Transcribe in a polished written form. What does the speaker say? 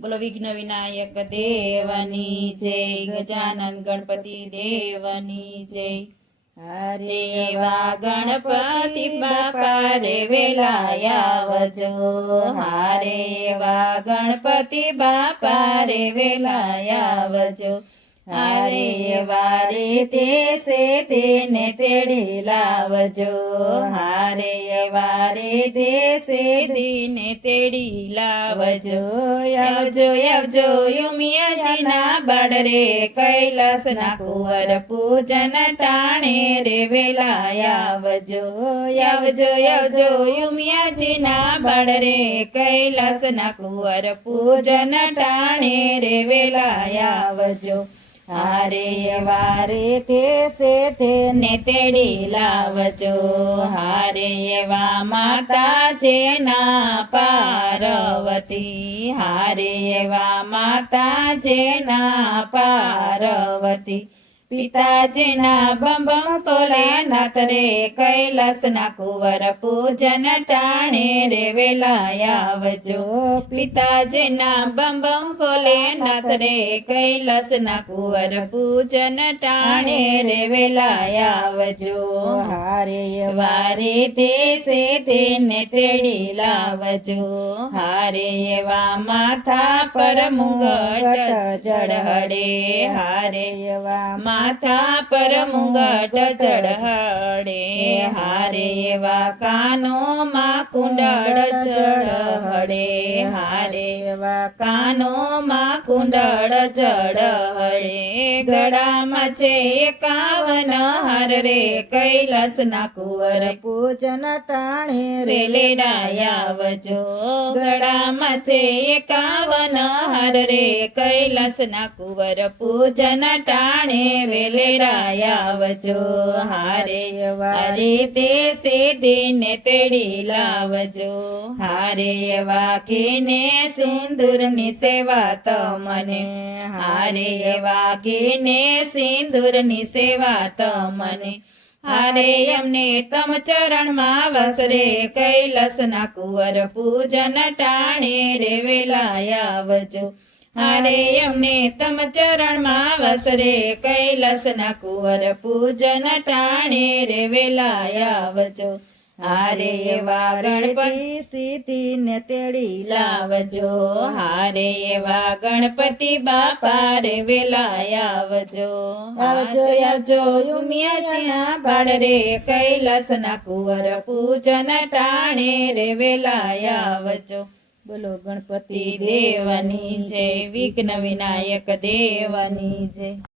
બોલો વિઘ્ન વિનાયક દેવની જય, ગજાનન ગણપતિ દેવની જય। હરે એવા ગણપતિ બાપા રે વેલા આવજો, હારે એવા ગણપતિ બાપા રે વેલા આવજો। હારે એવા રીતે સે તેને તેડી લાવજો, હારે એવા રીતે સે તેને તેડી લાવજો। આવજો આવજો યુમિયાજીના બાળ રે, કૈલાસના કુંવર પૂજન ટાણે રે વેલા આવજો। આવજો આવજો યુમિયાજીના બાળ રે, કૈલાસના કુંવર પૂજન ટાણે રે વેલા આવજો। હારે એવા રીતે સે તેને તેડી લાવજો, હારે એવા માતા જેના પાર્વતી, હારે એવા માતા જેના પાર્વતી। પિતાજીના બમ બમ ભોલેનાથ રે, કૈલાસના કુંવર પૂજન ટાણે રે વેલા આવજો। પિતાજીના બમ બમ ભોલેનાથ રે, કૈલાસના કુંવર પૂજન ટાણે રે વેલા આવજો। હારે એવા રીતે સે તેને તેડી લાવજો, હારે એવા માથા પર મુગટ ચઢડે, હારે એવા માથા પર મુગટ ચઢડે, હારે એવા કાનોમાં કુંડળ ચઢડે, હારે એવા કાનોમાં કુંડળ ચઢડે। ગળામાં છે 51 હાર રે, કૈલાસના કુંવર પૂજન ટાણે રે વેલેરા આવજો। ગળામાં છે 51 હાર રે, કૈલાસના કુંવર પૂજન ટાણે વેલેરા આવજો, હારે એવા રીતે સીધીને તેડી લાવજો, હારે એવા ઘીને સિંદૂરની સેવા તમને, હારે એવા ઘીને સિંદૂરની સેવા તમને। હારે એમને તમ ચરણમાં વસરે, કૈલાસના કુંવર પૂજન ટાણે રે વેલા આવજો, હારે એમને તમ ચરણમાં વસરે, કૈલાસના કુંવર પૂજન ટાણે રે વેલા આવજો। હારે એવા ગણપતિ સીધીને તેડી લાવજો, હારે એવા ગણપતિ બાપા રે વેલા આવજો। આવજો આવજો યુમિયાજીના બાળ રે, કૈલાસના કુંવર પૂજન ટાણે રે વેલા આવજો। બોલો ગણપતિ દેવની જય, વિઘ્ન વિનાયક દેવની જય।